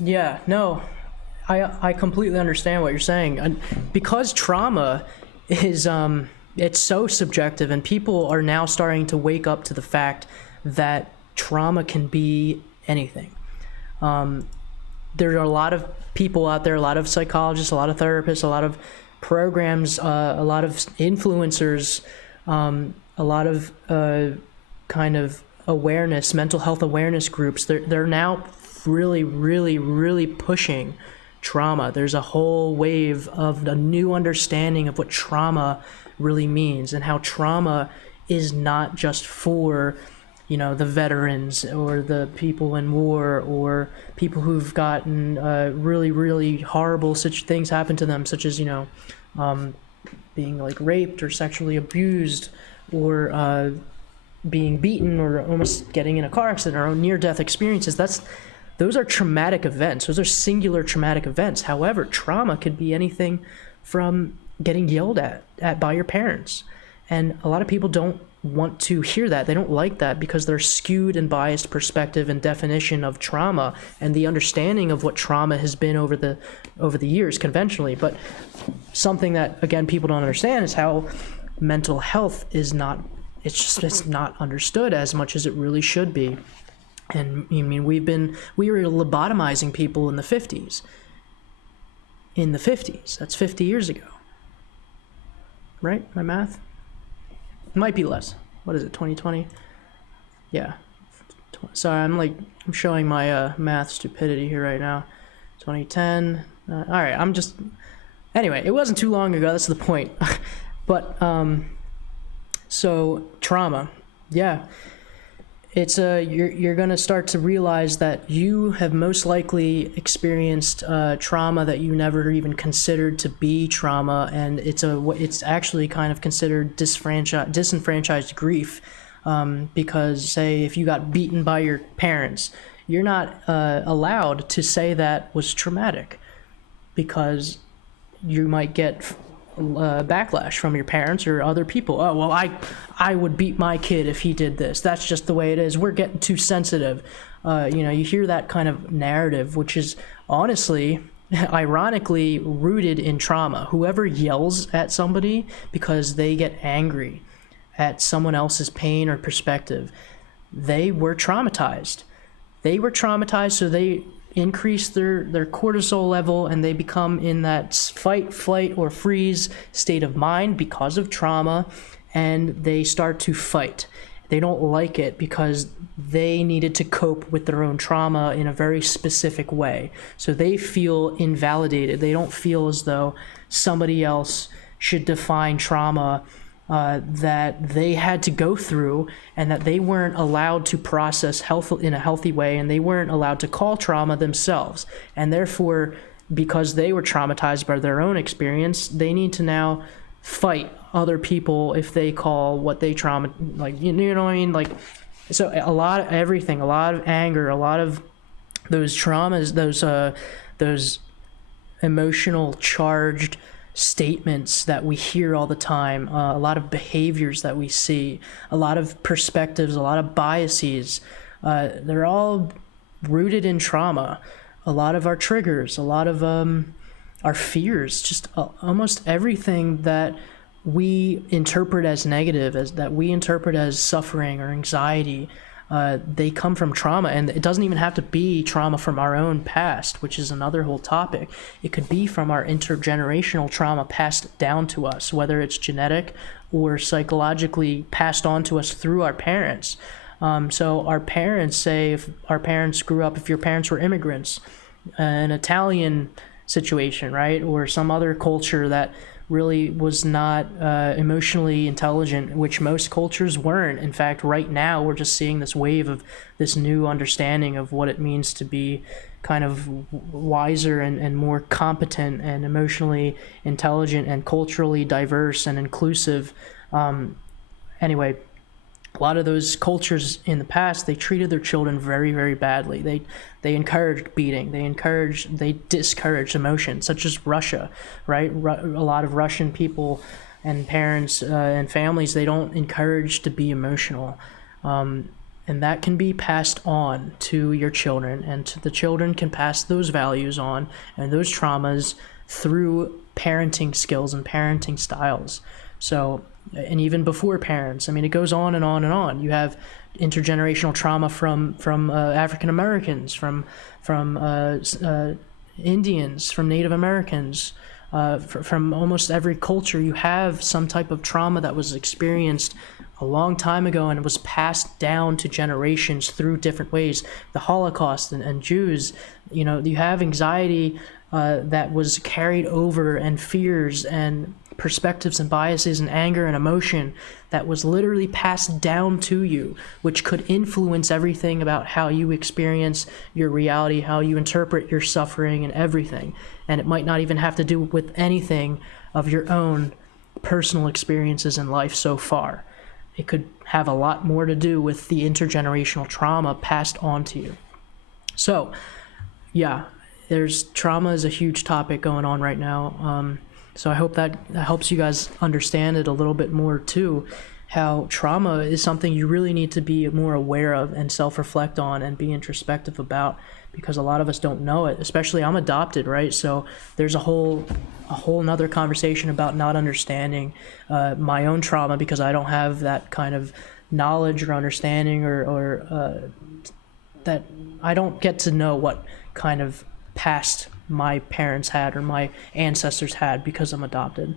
Yeah, no, I completely understand what you're saying. And because trauma is it's so subjective, and people are now starting to wake up to the fact that trauma can be anything. There are a lot of people out there, a lot of psychologists, a lot of therapists, a lot of programs, a lot of influencers, a lot of kind of awareness, mental health awareness groups. They're now really pushing trauma. There's a whole wave of a new understanding of what trauma really means, and how trauma is not just for, you know, the veterans or the people in war or people who've gotten really horrible such things happen to them, such as, you know, being like raped or sexually abused, or being beaten, or almost getting in a car accident, or near-death experiences. Those are traumatic events. Those are singular traumatic events. However, trauma could be anything from getting yelled at by your parents. And a lot of people don't want to hear that. They don't like that because their skewed and biased perspective and definition of trauma and the understanding of what trauma has been over the years conventionally. But something that, again, people don't understand is how mental health is not, it's not understood as much as it really should be. And I mean, we were lobotomizing people in the 50s. In the 50s. That's 50 years ago. Right? My math? It might be less. What is it, 2020? Yeah. Sorry, I'm showing my math stupidity here right now. 2010. All right, anyway, it wasn't too long ago. That's the point. But, so trauma. Yeah. It's you're going to start to realize that you have most likely experienced trauma that you never even considered to be trauma, and it's actually kind of considered disenfranchised grief, because, say, if you got beaten by your parents, you're not allowed to say that was traumatic, because you might get backlash from your parents or other people. Oh, well, I would beat my kid if he did this. That's just the way it is. We're getting too sensitive. You hear that kind of narrative, which is honestly, ironically, rooted in trauma. Whoever yells at somebody because they get angry at someone else's pain or perspective, they were traumatized. So they increase their cortisol level, and they become in that fight, flight, or freeze state of mind because of trauma, and they start to fight. They don't like it because they needed to cope with their own trauma in a very specific way. So they feel invalidated. They don't feel as though somebody else should define trauma that they had to go through, and that they weren't allowed to process in a healthy way, and they weren't allowed to call trauma themselves. And therefore, because they were traumatized by their own experience, they need to now fight other people if they call what they trauma, like, you know what I mean? Like, so a lot of everything, a lot of anger, a lot of those traumas, those emotional charged statements that we hear all the time, a lot of behaviors that we see, a lot of perspectives, a lot of biases, they're all rooted in trauma. A lot of our triggers, a lot of our fears, just almost everything that we interpret as negative, that we interpret as suffering or anxiety, they come from trauma. And it doesn't even have to be trauma from our own past, which is another whole topic. It could be from our intergenerational trauma passed down to us, whether it's genetic or psychologically passed on to us through our parents. So our parents, say if your parents were immigrants, an Italian situation, right? Or some other culture that really was not emotionally intelligent, which most cultures weren't. In fact, right now, we're just seeing this wave of this new understanding of what it means to be kind of wiser and more competent and emotionally intelligent and culturally diverse and inclusive. Anyway, a lot of those cultures in the past, they treated their children very, very badly. They encouraged beating. They discouraged emotion, such as Russia, right? A lot of Russian people and parents and families, they don't encourage to be emotional. And that can be passed on to your children, and the children can pass those values on and those traumas through parenting skills and parenting styles. So, and even before parents, I mean, it goes on and on and on. You have intergenerational trauma from African Americans, from Indians, from Native Americans, from almost every culture. You have some type of trauma that was experienced a long time ago and was passed down to generations through different ways. The Holocaust and Jews, you know, you have anxiety that was carried over, and fears and perspectives and biases and anger and emotion that was literally passed down to you, which could influence everything about how you experience your reality, how you interpret your suffering and everything. And it might not even have to do with anything of your own personal experiences in life so far. It could have a lot more to do with the intergenerational trauma passed on to you. So, yeah, trauma is a huge topic going on right now. So I hope that helps you guys understand it a little bit more too, how trauma is something you really need to be more aware of and self-reflect on and be introspective about, because a lot of us don't know it. Especially, I'm adopted, right? So there's a whole nother conversation about not understanding my own trauma, because I don't have that kind of knowledge or understanding, or that I don't get to know what kind of past my parents had or my ancestors had because I'm adopted.